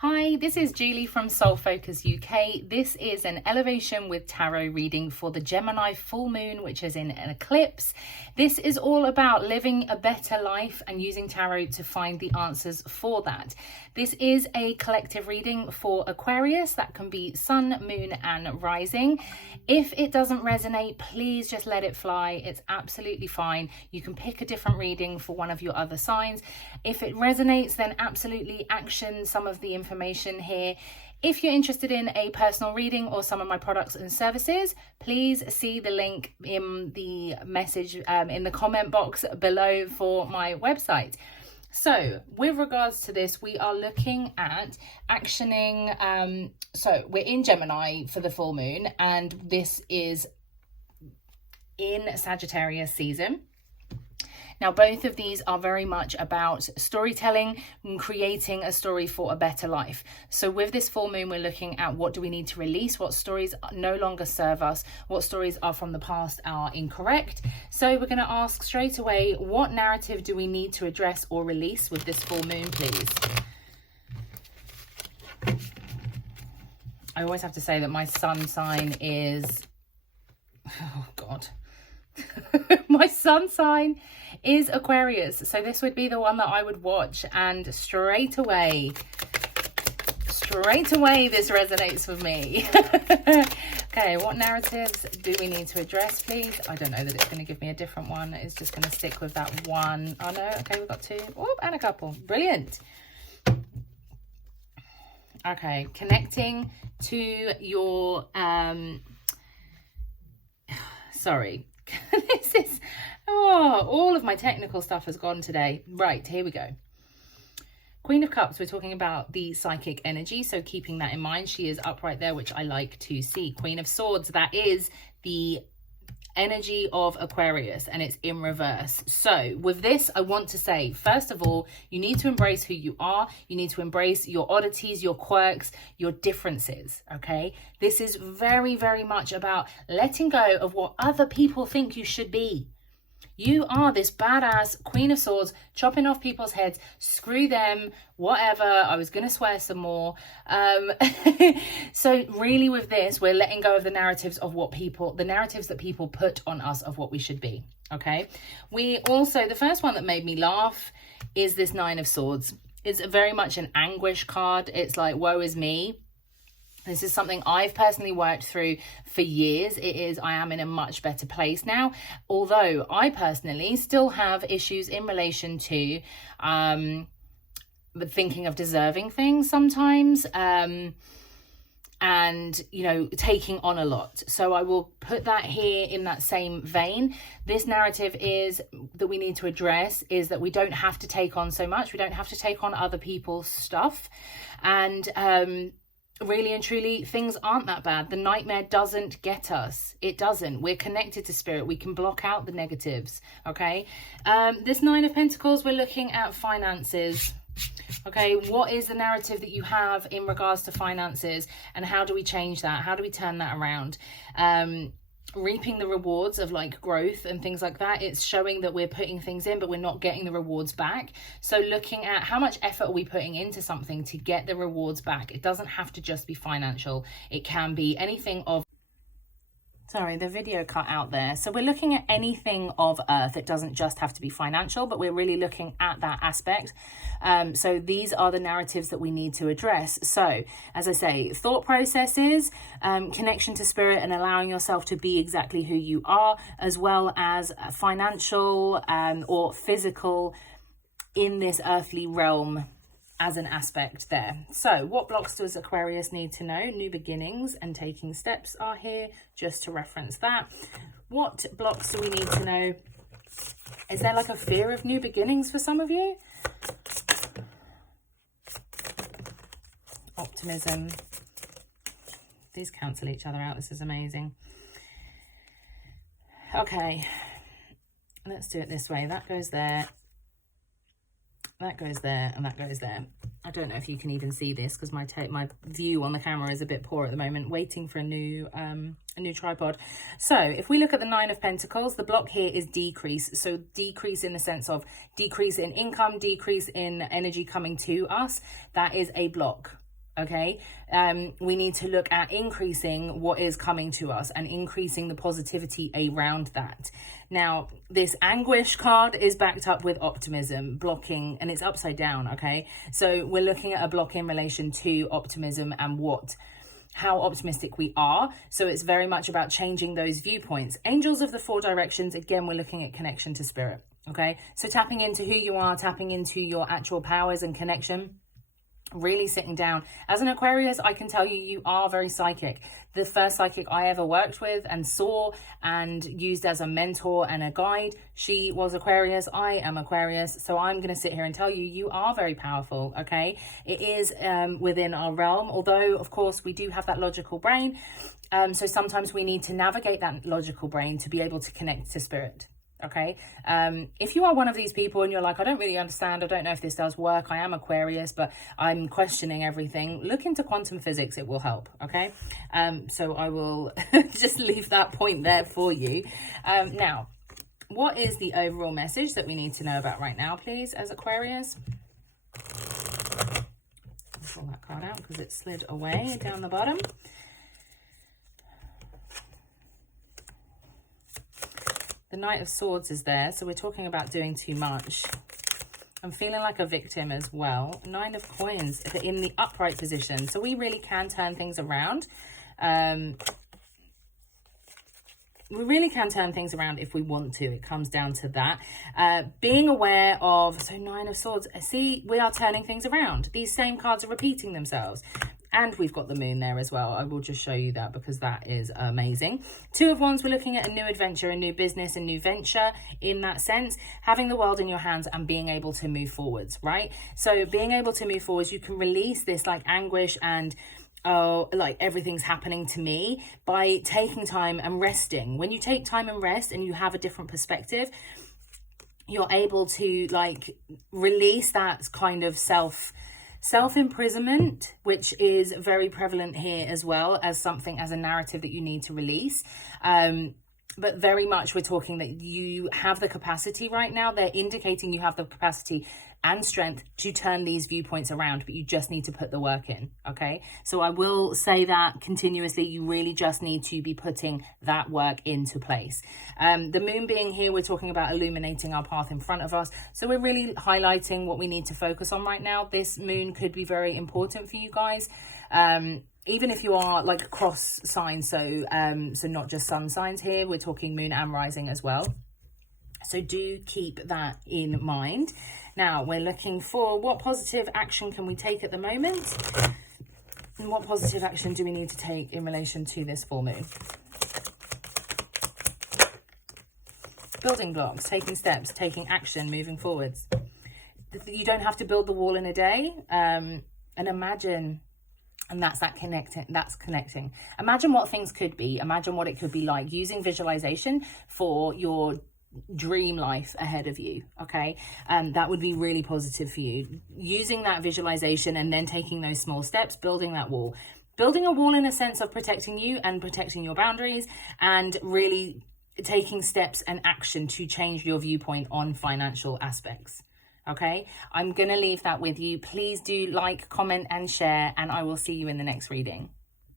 Hi, this is Julie from Soul Focus UK. This is an elevation with tarot reading for the Gemini full moon, which is in an eclipse. This is all about living a better life and using tarot to find the answers for that. This is a collective reading for Aquarius. That can be sun, moon and rising. If it doesn't resonate, please just let it fly. It's absolutely fine. You can pick a different reading for one of your other signs. If it resonates, then absolutely action some of the information here. If you're interested in a personal reading or some of my products and services, please see the link in the message in the comment box below for my website. So with regards to this, we are looking at actioning. So we're in Gemini for the full moon, and this is in Sagittarius season. Now, both of these are very much about storytelling and creating a story for a better life. So with this full moon, we're looking at what do we need to release, what stories no longer serve us, what stories are from the past are incorrect. So we're going to ask straight away, what narrative do we need to address or release with this full moon, please? I always have to say that my sun sign is, oh God. My sun sign is Aquarius, so this would be the one that I would watch, and straight away this resonates with me. Okay, what narratives do we need to address, please? I don't know that it's going to give me a different one. It's just going to stick with that one. Oh no, okay, we've got two. Oh, and a couple. Brilliant. Okay, connecting to your sorry. This is, all of my technical stuff has gone today. Right, here we go. Queen of Cups, we're talking about the psychic energy, so keeping that in mind. She is upright there, which I like to see. Queen of Swords, that is the energy of Aquarius, and it's in reverse. So with this, I want to say, first of all, you need to embrace who you are. You need to embrace your oddities, your quirks, your differences. Okay, this is very, very much about letting go of what other people think you should be. You are this badass Queen of Swords, chopping off people's heads, screw them, whatever. I was going to swear some more. So really with this, we're letting go of the narratives of the narratives that people put on us of what we should be. Okay. We also, the first one that made me laugh is this Nine of Swords. It's very much an anguish card. It's like, woe is me. This is something I've personally worked through for years. I am in a much better place now, although I personally still have issues in relation to thinking of deserving things sometimes, and, you know, taking on a lot. So I will put that here in that same vein. This narrative is that we need to address is that we don't have to take on so much. We don't have to take on other people's stuff. And, really and truly, things aren't that bad. The nightmare doesn't get us. It doesn't. We're connected to spirit. We can block out the negatives. Okay. This Nine of Pentacles, we're looking at finances. Okay. What is the narrative that you have in regards to finances, and how do we change that? How do we turn that around? Reaping the rewards of like growth and things like that. It's showing that we're putting things in, but we're not getting the rewards back. So looking at how much effort are we putting into something to get the rewards back. It doesn't have to just be financial. It can be anything of, sorry, the video cut out there. So we're looking at anything of earth. It doesn't just have to be financial, but we're really looking at that aspect. So these are the narratives that we need to address. So as I say, thought processes, connection to spirit, and allowing yourself to be exactly who you are, as well as financial or physical in this earthly realm as an aspect there. So what blocks does Aquarius need to know? New beginnings and taking steps are here, just to reference that. What blocks do we need to know? Is there like a fear of new beginnings for some of you? Optimism. These cancel each other out. This is amazing. Okay, let's do it this way. That goes there. That goes there, and that goes there. I don't know if you can even see this because my view on the camera is a bit poor at the moment, waiting for a new tripod. So if we look at the Nine of Pentacles, the block here is decrease. So decrease in the sense of decrease in income, decrease in energy coming to us. That is a block. Okay, we need to look at increasing what is coming to us and increasing the positivity around that. Now, this anguish card is backed up with optimism, blocking, and it's upside down. Okay, so we're looking at a block in relation to optimism and how optimistic we are. So it's very much about changing those viewpoints. Angels of the four directions, again, we're looking at connection to spirit. Okay, so tapping into who you are, tapping into your actual powers and connection. Really sitting down. As an Aquarius, I can tell you, you are very psychic. The first psychic I ever worked with and saw and used as a mentor and a guide, she was Aquarius. I am Aquarius. So I'm going to sit here and tell you, you are very powerful. Okay. It is within our realm, although of course we do have that logical brain. So sometimes we need to navigate that logical brain to be able to connect to spirit. Okay, if you are one of these people and you're like, I don't really understand, I don't know if this does work, I am Aquarius, but I'm questioning everything, look into quantum physics, it will help. Okay, so I will just leave that point there for you. Now, what is the overall message that we need to know about right now, please, as Aquarius? I'll pull that card out because it slid away down the bottom. The Knight of Swords is there, so we're talking about doing too much. I'm feeling like a victim as well. Nine of Coins in the upright position, so we really can turn things around. We really can turn things around if we want to. It comes down to that. Being aware of, so Nine of Swords, see, we are turning things around. These same cards are repeating themselves. And we've got the moon there as well. I will just show you that because that is amazing. Two of Wands, we're looking at a new adventure, a new business, a new venture in that sense. Having the world in your hands and being able to move forwards, right? So being able to move forwards, you can release this like anguish and oh, like everything's happening to me by taking time and resting. When you take time and rest and you have a different perspective, you're able to like release that kind of self-imprisonment, which is very prevalent here as well as something, as a narrative that you need to release. But very much we're talking that you have the capacity right now. They're indicating you have the capacity and strength to turn these viewpoints around, but you just need to put the work in. Okay, so I will say that continuously, you really just need to be putting that work into place. The moon being here, we're talking about illuminating our path in front of us, so we're really highlighting what we need to focus on right now. This moon could be very important for you guys, even if you are like cross signs, so not just sun signs here, we're talking moon and rising as well. So do keep that in mind. Now, we're looking for what positive action can we take at the moment? And what positive action do we need to take in relation to this full moon? Building blocks, taking steps, taking action, moving forwards. You don't have to build the wall in a day. And imagine, and that's connecting. Imagine what things could be. Imagine what it could be like, using visualization for your dream life ahead of you. Okay, that would be really positive for you, using that visualization and then taking those small steps, building that wall, building a wall in a sense of protecting you and protecting your boundaries, and really taking steps and action to change your viewpoint on financial aspects. Okay, I'm gonna leave that with you. Please do like, comment and share, and I will see you in the next reading.